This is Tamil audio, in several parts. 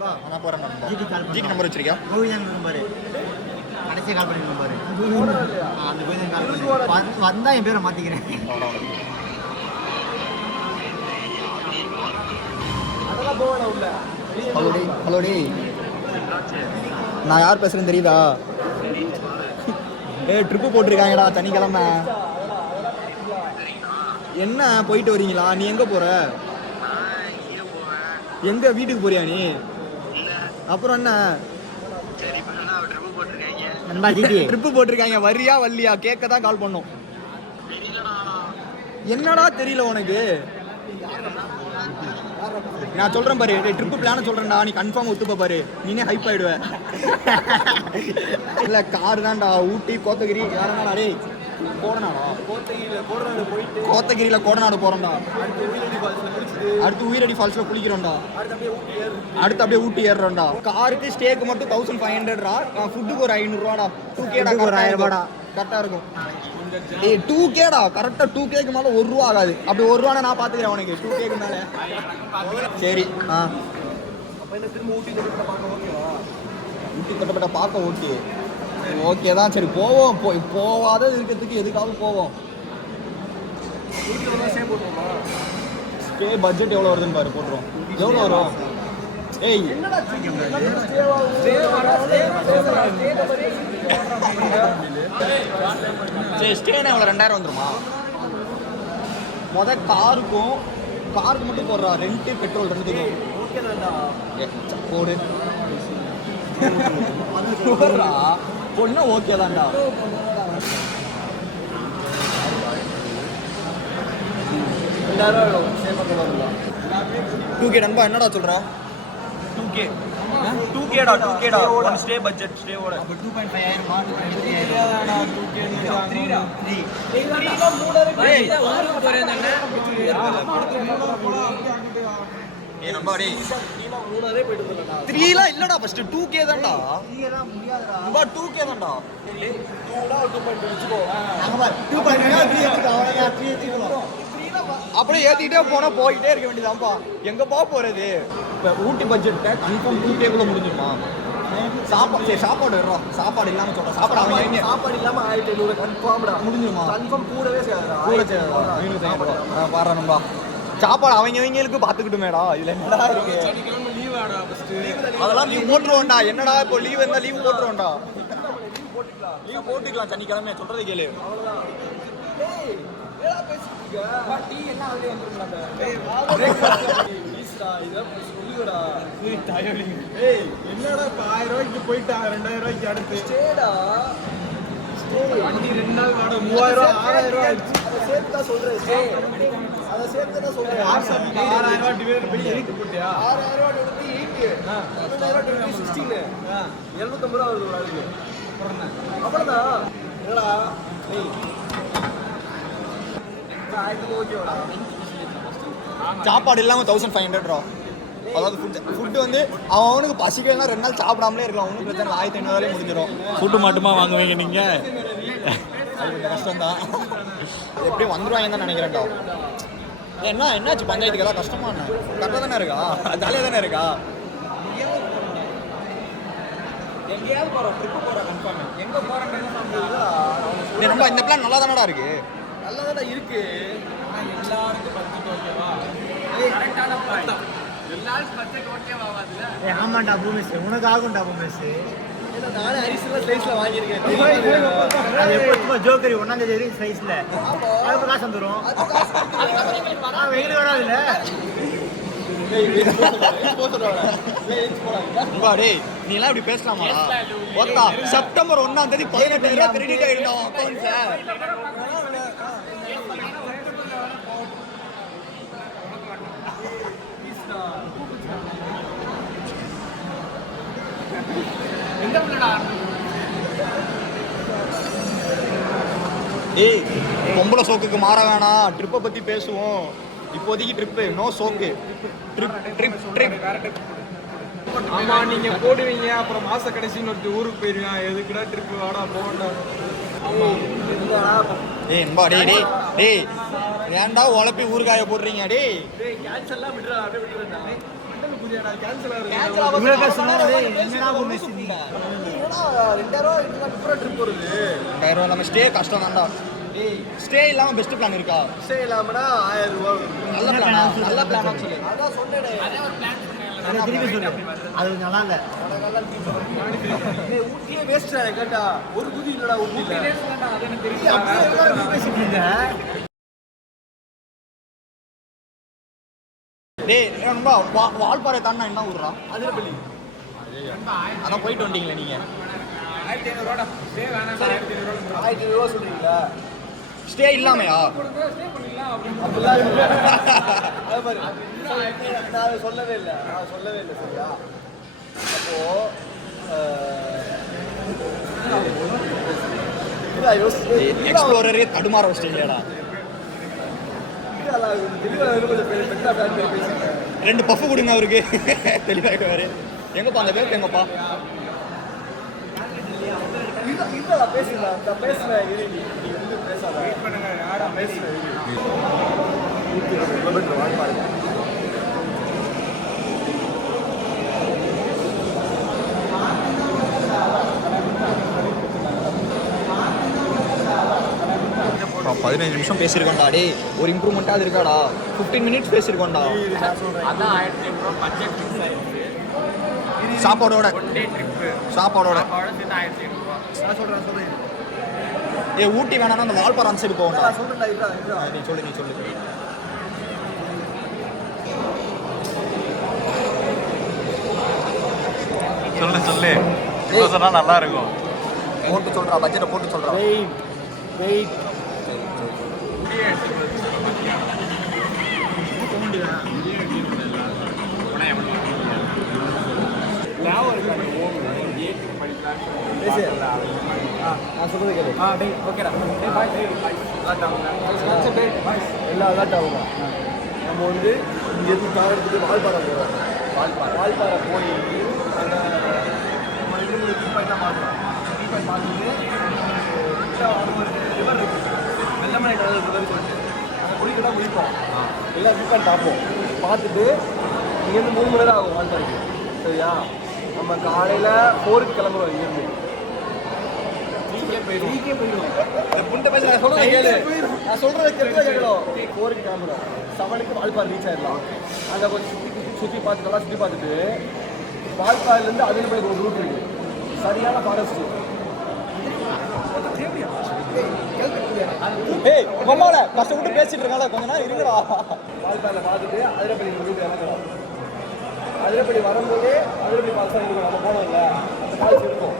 நான் போறேன். ஜிடி நம்பர் வச்சிருக்கியா? கோவிந்தன் நம்பர் கடைசியாக கால் பண்ணி நம்பர் அந்த கோவிந்தன் கால் பண்ணி வந்தா என் பேரை மாத்திக்கிறேன். ஹலோ டி, நான் யார் பேசுறேன்னு தெரியுதா? ட்ரிப்பு போட்டிருக்காங்கடா சனிக்கிழமை. என்ன போயிட்டு வரீங்களா? நீ எங்க போற? எங்க வீட்டுக்கு போறியா நீ? அப்புறம் என்ன ட்ரிப்பு போட்டிருக்காங்க, வரியா வல்லியா கேட்க தான் கால் பண்ணோம். என்னடா தெரியல உனக்கு? நான் சொல்றேன் பாரு, ட்ரிப்பு பிளான சொல்றேன்டா, நீ கன்ஃபார்ம் ஒத்துப்ப பாரு, நீனே ஹைப் ஆயிடுவ. இல்ல கார் தான்டா, ஊட்டி கோத்தகிரி யாரா டே போறனாடா? கோத்தகிரியில கோடநாடு போறோம்டா. அடுத்து உயிரடி ஃபால்ஸ்ல குளிக்கிறோம்டா. அடுத்து அப்படியே ஊட்டி ஏறுறோம்டா. காருக்கு ஸ்டேக்கு மட்டும் 1500 ஃபுட்டுக்கு ஒரு 500 ரூபாடா. 2Kடா, ஒரு 1000 ரூபாடா கரெக்டா இருக்கும். 2Kடா கரெக்டா. 2Kக்கு மேல 1 ரூபா ஆகாது. அப்படி 1 ரூபா நான் பாத்துக்கிறேன் உனக்கு 2Kக்கு மேல. சரி ஊட்டி தொட்டப்பட்ட பார்க்க ஓகே ஓகே தான். சரி போவோம். போவாத இருக்கிறதுக்கு எதுக்காக போவோம்? ஸ்டே பட்ஜெட் எவ்வளோ வருதுன்னு பாரு, போட்டுருவோம். எவ்வளோ வரும்? ஏய் சரி ஸ்டேனா எவ்வளோ? 2000 வந்துருமா? காருக்கு மட்டும் போடுறா. ரெண்ட்டு பெட்ரோல் ரெண்டுத்துக்கும் போடு போடுறா. பொண்ணு ஓகே தான்டா. $2K நண்பா. என்னடா சொல்றான்? 2Kடா. ஒன் ஸ்டே பட்ஜெட் ஸ்டேவோட 3 இல்லடா. ஃபர்ஸ்ட் 2K தான்டா. 2K தான்டா. அப்படியே ஏத்திட்டே போனா போயிட்டே இருக்க வேண்டியதான்ப்பா. எங்கப்பா போறது? இப்போ ஊட்டி பட்ஜெட்டை கன்ஃபார்ம் 2Kக்குள்ள முடிஞ்சிருமா? சாப்பாடு வரும். சாப்பாடு இல்லாம சொல்றேன். சாப்பாடு இல்லாம 1500 கன்ஃபார்ம்டா முடிஞ்சிருமா? கன்ஃபார்ம் கூடவே பாரு நம்பா. சாப்பாடு அவங்களுக்கு பார்த்துக்கிட்டுமேடா. இதுல என்னடா இருக்கு? அதெல்லாம் லீவ் போட்டுருவோம்டா. என்னடா இப்போ லீவ் இருந்தா லீவ் போட்டுருவோம்டா. லீவ் போட்டுக்கலாம் சனிக்கிழமை. சொல்றது கேளு. என்னடா 1000 ரூபாய்க்கு போயிட்டா 2000 ரூபாய்க்கு அடுத்து ஸ்டேடா. வண்டி 2 நாள் வாடகை 3000 6000 ரூபாய் ஆச்சு. அதை சேர்த்து தான் சொல்றேன். அதை சேர்த்து தான் சொல்றேன். 6000 ரூபாய் டிவைட் பண்ணி 8 போட்டியா? 6000 ரூபாய் டிவைட் பண்ணி 8 12000 டிவைட் பண்ணி 16 750 ரூபாய் வருது ஒரு ஆளுக்கு. அவ்வளவுதான். என்னடா ஏய் சாப்பாடு இல்லாம 1500 ரூபா. அதாவது ஃபுட்டு வந்து அவனுக்கு பசிக்கலாம் 2 நாள் சாப்பிடாமலே இருக்கலாம். ஒன்றும் பிரச்சனை 1500 ரூபாய் முடிஞ்சிடும். ஃபுட்டு மட்டுமா வாங்குவீங்க நீங்க? அது கொஞ்சம் கஷ்டம் தான். எப்படியும் வந்துருவாங்க தான் நினைக்கிறேன்டா. என்னாச்சு பஞ்சாயத்துக்கு ஏதாவது கஷ்டமா? கரெக்டாக தானே இருக்கா? ஜாலியாக தானே இருக்கா? எங்கேயாவது போகிறோம். ட்ரிப்பு போகிறோம் கன்ஃபார்ம். எங்கே போகிறேன் ரொம்ப இந்த பிளான் நல்லா தானடா இருக்கு. நல்லா தானே இருக்கு. எல்லாருக்கும் பட்ஜெட் ஓகேவா? கரெக்டான பிளான். எல்லாருக்கும் பட்ஜெட் ஓகேவா? ஆமாண்டா பூமேஷ், உனக்கு ஆகும்டா பூமேஷ். நானே அரிசில சைஸ்ல வாங்கியிருக்கேன். அது எப்போ ஜோக்கரி 1ஆம் தேதி சைஸ்ல அது காசு வந்துடும். வெயில் வராதுல்ல. நீ எல்லாம் இப்படி பேசலாமா? செப்டம்பர் 1ஆம் தேதி 18,000 ரூபாய் கிரெடிட் ஆயிடும் அக்கௌண்ட்ல. ஏய் பொம்பளை சோக்குக்கு மாற வேணாம். ட்ரிப்பை பத்தி பேசுவோம். இப்போதைக்கு ட்ரிப்பு நோ சோக்கு. ட்ரிப் ஆமா நீங்க போடுவீங்க, அப்புறம் மாச கடைசின்னு ஒரு ஊருக்கு போயிருவேன். எதுக்குடா ட்ரிப் வாடா போகண்டா. ஏய் என்பா டேய் ஏன்டா உழப்பி ஊறுகாய போடுறீங்க? டேய் புரியாடா கேன்சல் ஆகுது இவ்வளவு பேர் சொன்னாலே என்னடா பூமேஷ் நீ ஏன்னா 2000 இதுல டிஃபரண்ட் ட்ரிப் வருது 2000 நம்ம ஸ்டே கஷ்டம் தான்டா. டேய் ஸ்டே இல்லாம பெஸ்ட் பிளான் இருக்கா? ஸ்டே இல்லாமனா 1000 ரூபாய் வரும். நல்ல பிளானா? நல்ல பிளானா சொல்லு. அதான் சொன்னேனே அதை திருப்பி சொல்லு அது நல்லா இல்ல டேய் ஊட்டியே வேஸ்டா கேட்டா ஒரு குதி இல்லடா ஊட்டில பேசிட்டு இருக்க டேய் நண்பா வால்பாறை தாண்டா என்ன ஊர்றா? அதிரப்பள்ளி அதான் போயிட்டு வந்துட்டீங்களே நீங்க. 1500 ரூபாடா ஸ்டே வேணாம் 1500 ரூபாய் சொல்றீங்களா ஸ்டே இல்லாமையா? அப்படிலாம் இல்ல அது பாரு நான் சொல்லவே இல்லை சரியா அப்போ எக்ஸ்ப்ளோரரே தடுமாற வச்சிட்டீங்களேடா. ரெண்டு பஃப் கொடுங்க அவருக்கு தெளிவாக்குவாரு. எங்கப்பா அந்த பேர் எங்கப்பா? பேசுறேன் 15 நிமிஷம் பேசியிருக்கோம்டா. டே ஒரு இம்ப்ரூவ்மெண்ட்டாக இருக்காடா. 15 மினிட்ஸ் பேசியிருக்கோம்டா. அதான் 1500 ரூபா பட்ஜெட் ஃபிக்ஸ் ஆயிடுச்சு. சாப்பாடோட சாப்பாடோட சேர்த்து 1500 ரூபா. சொல்றேன் ஏ ஊட்டி வேணாம்னா அந்த வால்பாறை அந்த சைடு போகண்டா. சொல்றேன்டா நீ சொல்லு சொல்லு இப்போ சொன்னா நல்லா இருக்கும். போட்டு சொல்றா, பட்ஜெட்டை போட்டு சொல்றா. வெயிட் நான் சொல்றது கேளு எல்லாம் அலாட் ஆகுமா நம்ம வந்து இங்கேருந்து கார் எடுத்துட்டு வால்பாறை போகிறோம். வால்பாறை போய் அந்த நம்ம 2 வியூ பாயிண்டாக மாற்றோம். வியூ பாயிண்ட் பார்த்துட்டு ஒரு ரிவர் இருக்குது வெள்ளமலை ரிவர் சொல்லிட்டு அந்த குளிக்க தான் குளிப்போம். எல்லாம் வியூ பாயிண்ட் பார்ப்போம். பார்த்துட்டு இங்கேருந்து 3 மணி நேரம் ஆகும் வால்பாறைக்கு. சரியா நம்ம காலையில் 4க்கு கிளம்புறோம் இங்கேருந்து. நான் சொல்றதை கேட்கணும். 4க்கு கிளம்புறோம் 7க்கு வால்பாறை ரீச் ஆயிடலாம். அங்கே கொஞ்சம் சுற்றி பார்த்துக்கலாம். சுற்றி பார்த்துட்டு வால்பாறையிலேருந்து அதிரப்பள்ளி ஒரு ரூட் இருக்கு. சரியான ஃபாரஸ்ட். ஏய் மம்மால கஷ்டப்பட்டு பேசிட்டு இருக்கால கொஞ்ச நேரம் இருங்கடா. வால்பாறையில் பார்த்துட்டு அதிரப்பள்ளி ரூட் இறங்கணும். அதிரப்பள்ளி வரும்போதே அதிரப்பள்ளி ஃபால்ஸ் இருக்கும். நம்ம போனோம்ல அந்த ஃபால்ஸ் இருக்கும்.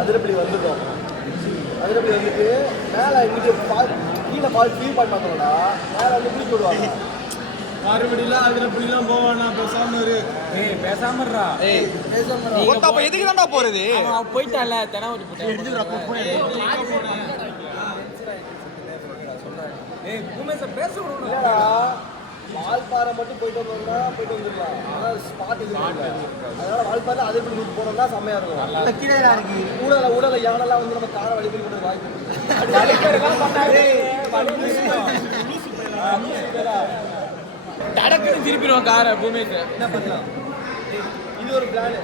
அதிரப்பள்ளி வந்துட்டோம். அதிரப்பள்ளி வந்துட்டு மேலே இங்கிட்டு கீழே ஃபால்ஸ் வியூ பாயிண்ட் பார்த்தோம்னா மேலே வந்து குளிக்க விடுவாங்க. மறுபடியும் அதிரப்பள்ளிலாம் போவானா பேசாம பேசாமறா. அப்ப எதுக்கு தான்டா போறது? போயிட்டால தெனாவதி போயிட்டா. பேச இல்லடா வால்பாறை மட்டும் போயிட்டு வந்தோம்னா போயிட்டு வந்துடலாம். ஆனால் ஸ்பாட் இது அதனால வால்பாறை அதிரப்பள்ளி ரூட் போனோம்னா செம்மையா இருக்கும். கீழே இருக்கு ஊடல யானெல்லாம் வந்து நம்ம காரை வழிபறி பண்ண வாய்ப்பு டடக்குன்னு திருப்பிடுவோம் காரை பூமிக்கு. என்ன பண்ணலாம்? இது ஒரு பிளானு.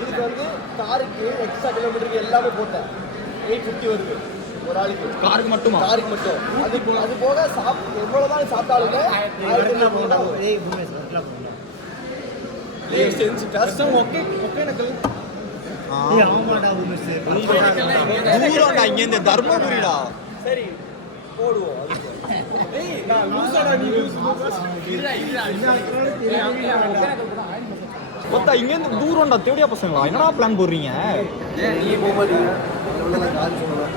இதுக்கு வந்து காருக்கு எக்ஸ்ட்ரா கிலோமீட்டருக்கு எல்லாமே போட்டேன். 850 வருது ஒரு ஆளுக்கு. காருக்கு மட்டுமா? காருக்கு மட்டும். அது போக எவ்வளோதான் சாப்பிட்டாலுமே 1500 தான் வரும். ஏய் பூமேஷ் வரலாம் ஒகேனக்கல் ஏய் ஆமாடா பூமேஷ் தூரம்டா இங்க இந்த தர்மபுரிடா. சரி போடுவோம். மொத்தம் இங்க இருந்து தூரம்டா. தேடியா பசங்களா என்னடா பிளான் போடுறீங்க? நீ போக மாட்டீங்க. கால் சொல்லலாம்.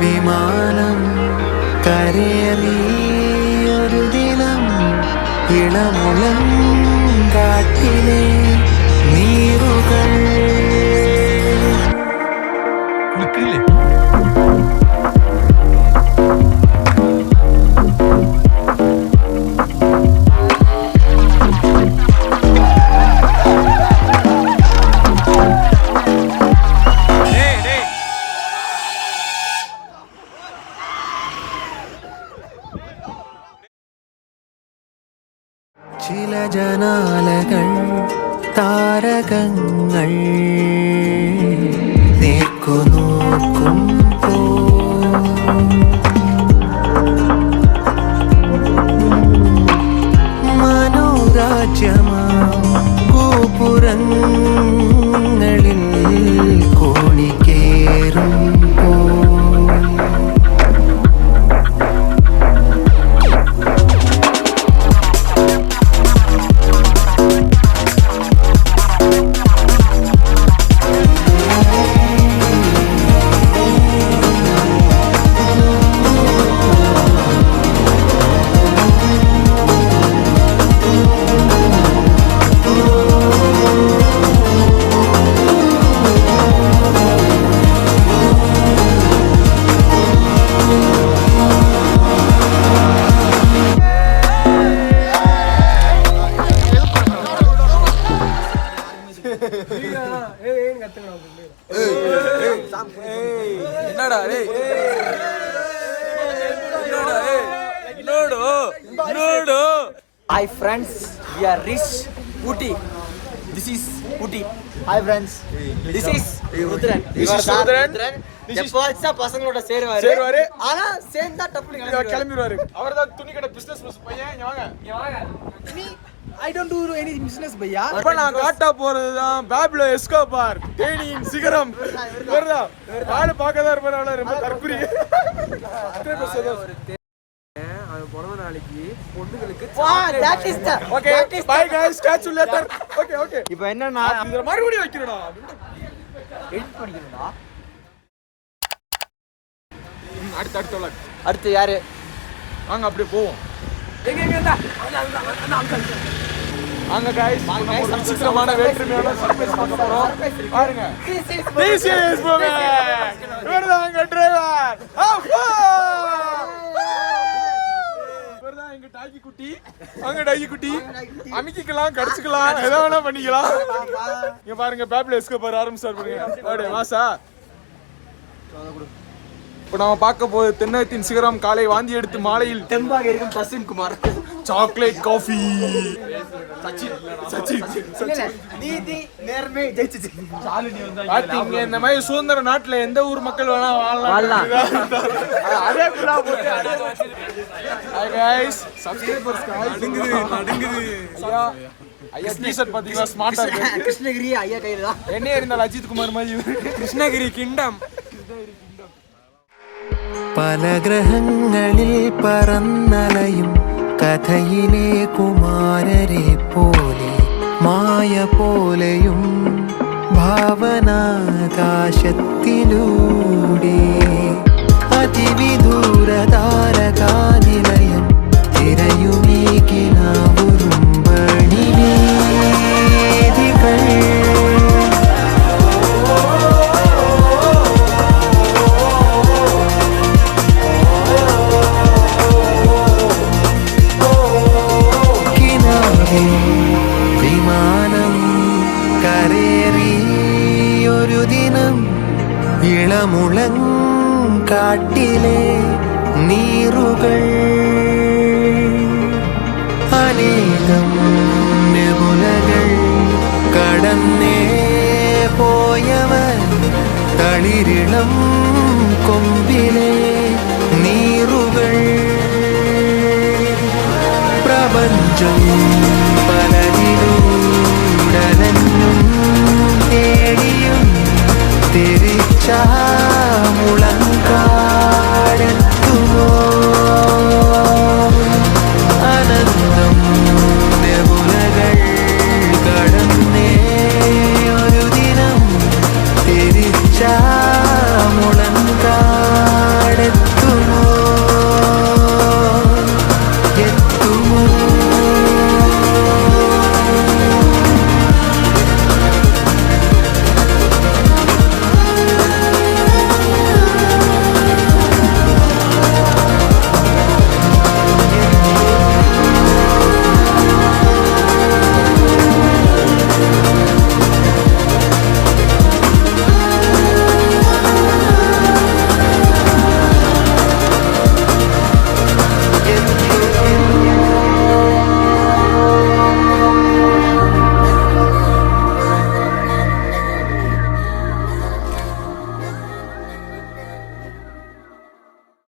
വിമാനം കരയറി ഇളമുളങ്കാട്ടിലെ നീറുകൾ ചില ജനാലകൾ താരകങ്ങൾ നേർക്കുനോക്കുമ്പോ മനോരാജ്യമാ ഗോപുരങ്ങളിൽ കോണിക്കേറുമ്പോ என்னடா டேய் என்னடா டேய் node Hi friends, we are Rish Ooty. This is Ooty. Hi friends, this is Rudran. This is Rudran. எப்போச்சா பசங்களோட சேருவாரு ஆனா சேர்ந்தா டப்புனு கிளம்பிடுவாரு. அவர்தான் துணி கடை பிசினஸ் பையன். இங்க வாங்க. I don't do any business பையா. இப்ப நான் காட்டா போறதுதான் பாப்லோ எஸ்கோபார் தேனியின் சிகரம். வருதா ஆளு பார்க்கதான் இருப்பாரு. அவள ரொம்ப கற்புரி. அவன் பிறந்த நாளைக்கு பொண்ணுங்களுக்கு that is the okay bye guys catch you later. Okay இப்போ என்னன்னா இத மறுபடியும் வைக்கிறடா. எடிட் பண்ணிக்கணும்டா. அடுத்து யாரு வாங்க அப்படியே போவோம். அங்க गाइस நம்ம ஒரு விசித்திரமான வேற்றுமையான சர்ப்ரைஸ் பார்க்க போறோம். பாருங்க this is woman இவர்தான் எங்க டிரைவர். இவர்தான் எங்க டாகி குட்டி. அங்க டாகி குட்டி அமிக்கிக்கலாம் கடிச்சுக்கலாம் எதை வேணா பண்ணிக்கலாம். இங்க பாருங்க பாப்லோ எஸ்கோபார் ஆரம்பிச்சார் பாருங்க. அப்படியே வாசா இப்போ நாம பார்க்க போது தென்னகத்தின் சிகரம் காலை வாந்தி எடுத்து மாலையில் தெம்பாக இருக்கும் பிரசன் குமார் சாக்லேட் காஃபி சச்சின் நீதி நேர்மை ஜெயிச்சிச்சு. பாத்தீங்க இந்த மாதிரி சுதந்திர நாட்டுல எந்த ஊர் மக்கள் வேணா வாழலாம். அதே குலா போட்டு ஹாய் गाइस சப்ஸ்கிரைபர்ஸ் நடுங்குது ஐயா டீ-ஷர்ட் பாத்தீங்களா ஸ்மார்ட்டா இருக்கு. கிருஷ்ணகிரி ஐயா கையில தான் என்ன இருந்தால் அஜித் குமார் மாதிரி கிருஷ்ணகிரி கிங்டம். പല ഗ്രഹങ്ങളിൽ പറന്നലയും കഥയിലെ കുമാരരെ പോലെ മായ പോലെയും ഭാവനാകാശത്തിലൂടെ അതിവിദൂര താരകാനിലയം തിരയുമീ കിനാവുറുമ്പണി വേദികൾ വിമാനം കരേറി ഒരു ദിനം ഇളമുളങ്കാട്ടിലെ നീറുകൾ അനേകം നെബുലകൾ കടന്നേ പോയവർ തളിരിളം കൊമ്പിലെ നീറുകൾ പ്രപഞ്ചം